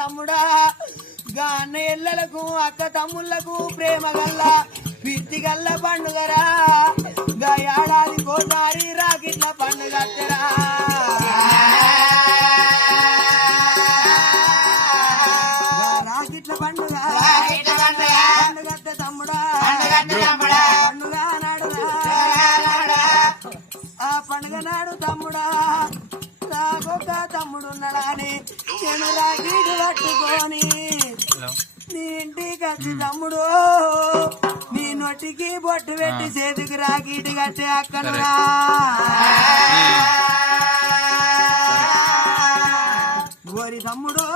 తమ్ముడా గా అన్న ఎల్లలకు అక్క తమ్ముళ్లకు ప్రేమ గల్ల పిర్తి గల్ల పండుగరా గా ఏడాది కోసారి రాకిట్ల పండుగ రాకిట్ల పండుగ పండుగ తమ్ముడా పండుగ నాడురా ఆ పండుగ నాడు తమ్ముడా నాకొక తమ్ముడున్నాడా అని నేను రాకీటు పట్టుకొని నీ ఇంటికి వచ్చి తమ్ముడు నీ నొట్టికి బొట్టు పెట్టి చేతికి రాకీటు కట్టే అక్కనురా ఓరి తమ్ముడు